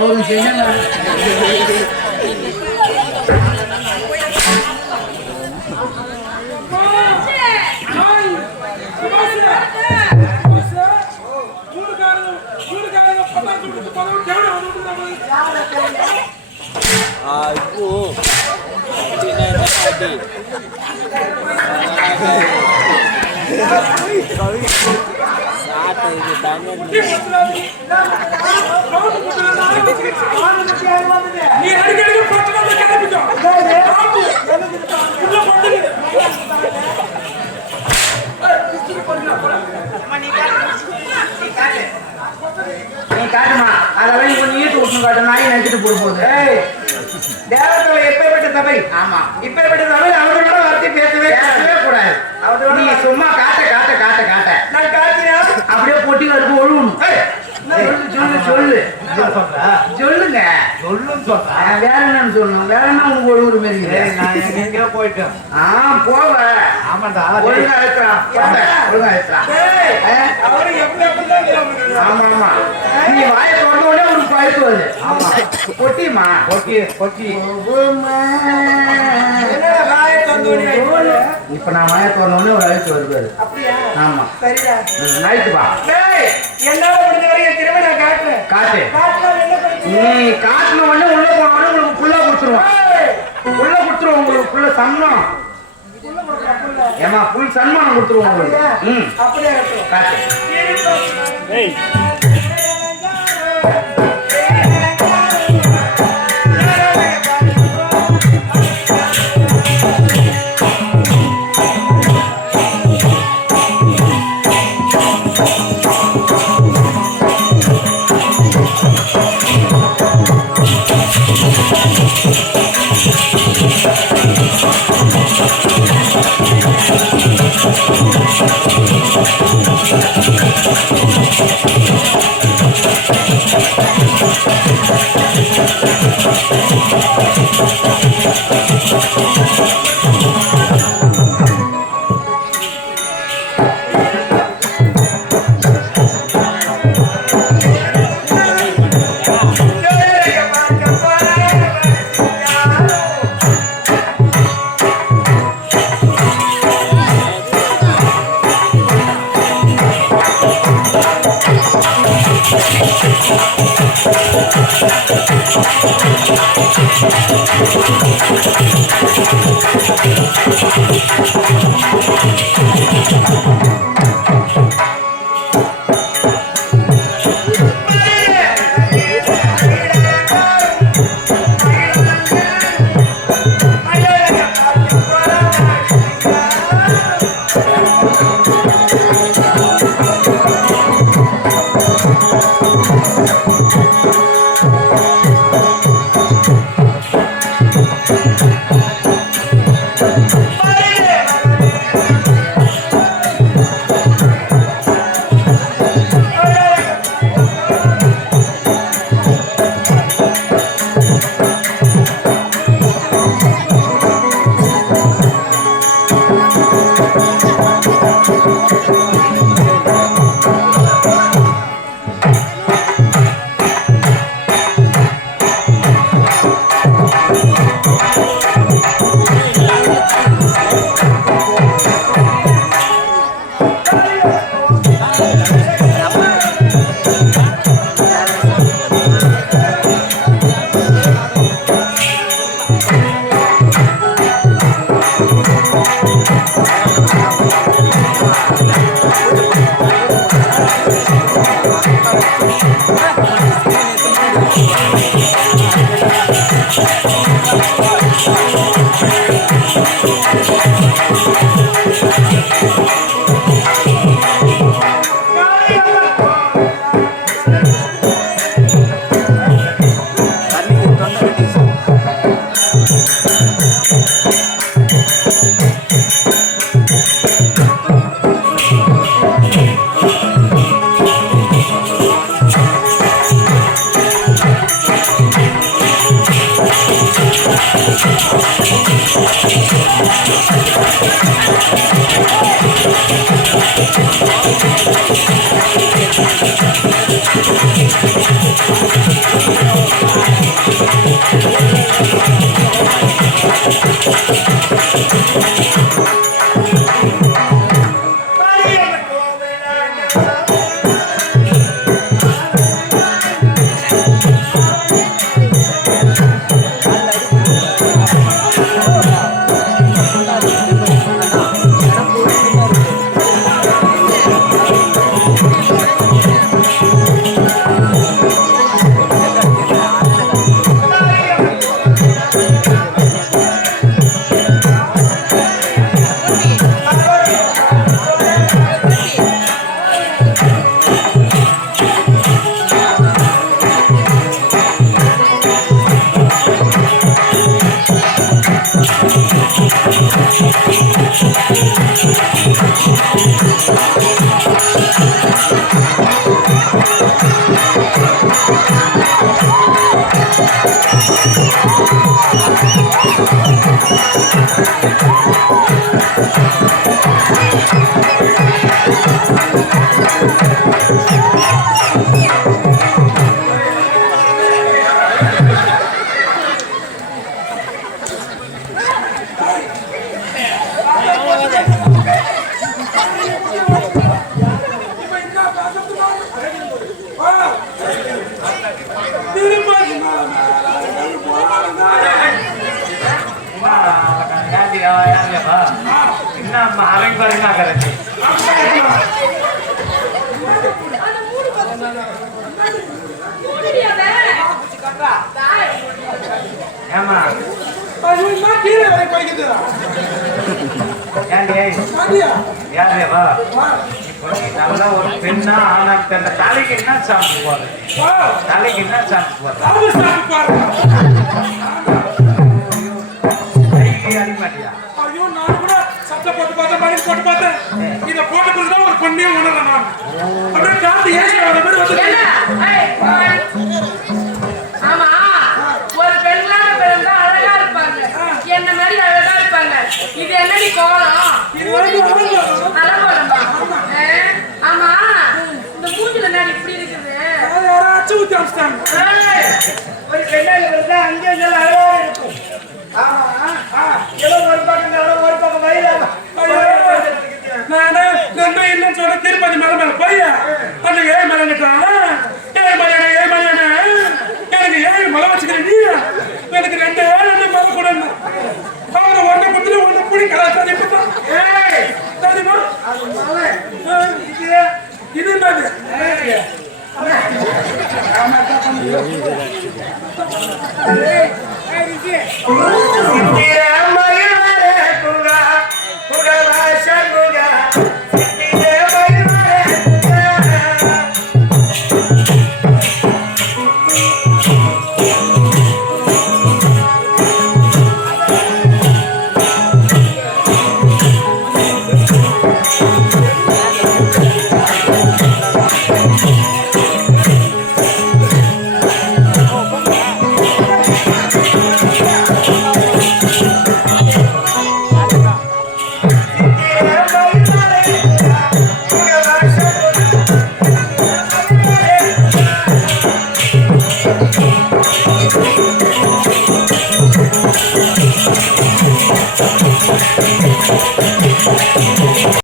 ஒரு செய்யல காட்டுமா அதெல்லாம் கொஞ்சம் ஈட்டு விட்டு காட்டு நாய் நினைச்சிட்டு போட போகுது தேவத்துல எப்பேற்பட்ட சபை ஆமா இப்பேற்பட்ட சபை அவர்களோட வார்த்தை பேசவே கூடாது அவர்களோட நீ சும்மா காட்ட காட்ட காட்ட காட்ட நான் காட்டினா அப்படியே பொட்டி கருப்பு ஒழுகணும் சொல்லு சொல்லுங்க சொல்லுன்னு சொல்றேன் வேற என்னன்னு சொல்லணும் வேற என்ன உனக்கு ஒழுங்குற மாதிரி நான் எங்க போயிட்டேன் போவ ஆமாடா ஒழுங்கா இருக்கிறான் ஒழுங்கா இருக்கிறான் ஆமா ஆமா நீ வாயை திறந்த உடனே உனக்கு பழுத்து வருது ஆமா பொட்டிமா பொட்டி பொட்டி இப்ப நான் வாயை திறந்த உடனே ஒரு அழுத்து வருது ஆமா சரியா நைட்டு வா என்னால முடிஞ்ச வரைக்கும் திரும்ப நான் காட்டுறேன் காட்டு நீ காட்டின உடனே உள்ள போன உங்களுக்கு புள்ள கொடுத்துருவோம் புள்ள கொடுத்துருவோம் உங்களுக்கு புள்ள சன்மானம் ஏமா புல் சன்மானம் கொடுத்துருவோம் உங்களுக்கு அப்படியே காட்டு நல்லா ஒரு பெண்ணா ஆனா தலைக்கு என்ன சாப்பிட்டு போற தலைக்கு என்ன சாப்பிட்டு போற அடிமாட்டியா? ஐயோ நான் கூட சட்டை போட்டு பார்த்தேன், மணி போட்டு பார்த்தேன். இதை போட்ட பிறகுதான் ஒரு பொண்ணே உணர்றேன் நான். அப்படியே காத்து ஏசி வர மாதிரி வந்து ஆமா, ஒரு பெண்ணான பெண் தான் அழகா இருப்பாங்க, என்ன மாதிரி அழகா இருப்பாங்க. இது என்னடி கோலம்? இது வரைக்கும்